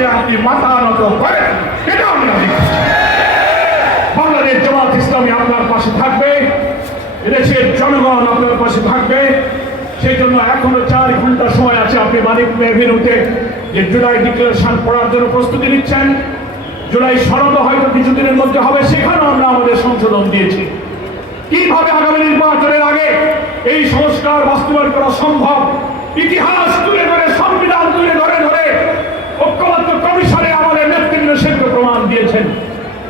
সামনে আপনি মাথা নত করেন এটা আমরা বাংলাদেশ জমাত ইসলামী আপনার পাশে থাকবে, দেশের জনগণ আপনার পাশে থাকবে। সেই জন্য এখনও চার ঘণ্টা সময় আছে আপনি মানিক মেভিনুতে যে জুলাই ডিক্লারেশন পড়ার জন্য প্রস্তুতি নিচ্ছেন। জুলাই সনদ হয়তো কিছুদিনের মধ্যে হবে, সেখানেও আমরা আমাদের সংশোধন দিয়েছি। কীভাবে আগামী নির্বাচনের আগে এই সংস্কার বাস্তবায়ন করা সম্ভব? ইতিহাস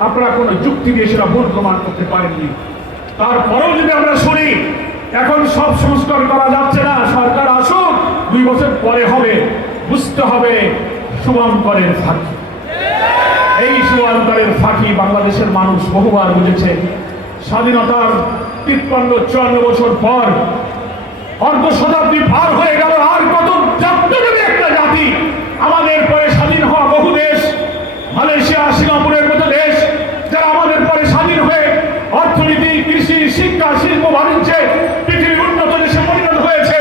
আপনারা কোনো যুক্তি দিয়ে সেটা ভুল প্রমাণ করতে পারেননি। তারপরেও যদি আমরা শুনি, এখন সব সংস্কার করা যাচ্ছে না, সরকার আসুক, দুই বছর পরে হবে, বুঝতে হবে, শুভঙ্করের ফাঁকি। এই শুভঙ্করের ফাঁকি বাংলাদেশের মানুষ বহুবার বুঝেছে। স্বাধীনতার তিপ্পান্ন চুয়ান্ন বছর পর অর্ধ শতাব্দী পার হয়ে গেল, আর কত জাতীয় একটা জাতি আমাদের পরে স্বাধীন হওয়া বহু দেশ মালয়েশিয়া সিঙ্গাপুরের মতো দেশ যারা আমাদের পরে স্বাধীন হয়ে অর্থনীতি কৃষি শিক্ষা শিল্প বাণিজ্যে পৃথিবীর উন্নত দেশে পরিণত হয়েছে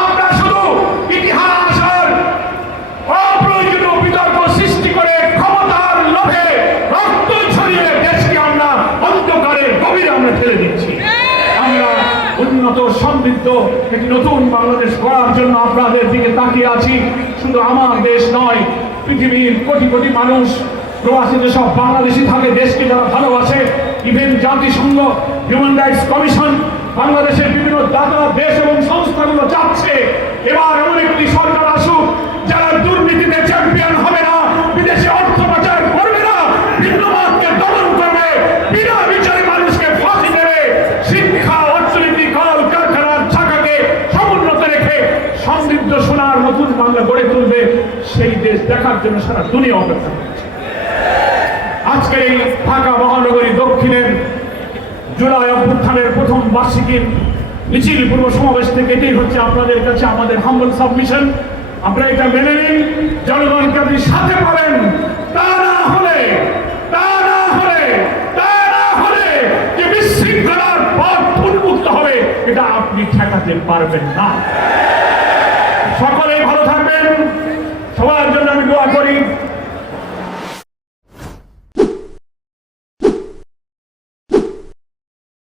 আমরা শুধু ইতিহাস আর অপ্রয়োজনীয় বিতর্ক সৃষ্টি করে ক্ষমতার লোভে রক্ত ছড়িয়ে দেশকে আমরা অন্ধকারের গভীরে আমরা ঠেলে দিচ্ছি আমরা উন্নত, সমৃদ্ধ একটি নতুন বাংলাদেশ করার জন্য আপনাদের দিকে তাকিয়ে আছি। শুধু আমার দেশ নয়, পৃথিবীর কোটি কোটি মানুষ প্রবাসী সব বাংলাদেশি থাকে, দেশকে যারা ভালোবাসে। ইভেন জাতিসংঘ হিউম্যান রাইটস কমিশন বাংলাদেশের বিভিন্ন দাতা দেশ এবং সংস্থাগুলো চাচ্ছে। এবার বাংলা গড়ে তুলবে, সেই দেশ দেখার জন্য সারা দুনিয়া অপেক্ষা করছে। আজকের এই ঢাকা মহানগরী দক্ষিণের জুলাই অভ্যুত্থানের প্রথম বার্ষিকীর মিছিল পূর্ব সমাবেশ থেকে এটাই হচ্ছে আপনাদের কাছে আমাদের হাম্বল সাবমিশন আপনারা এটা মেনে নিন জনগণকে আপনি সাথে পাবেন? তা না হলে, তা না হলে, তা না হলে যে বিশৃঙ্খলার পথ উন্মুক্ত হবে, এটা আপনি ঠেকাতে পারবেন না। governo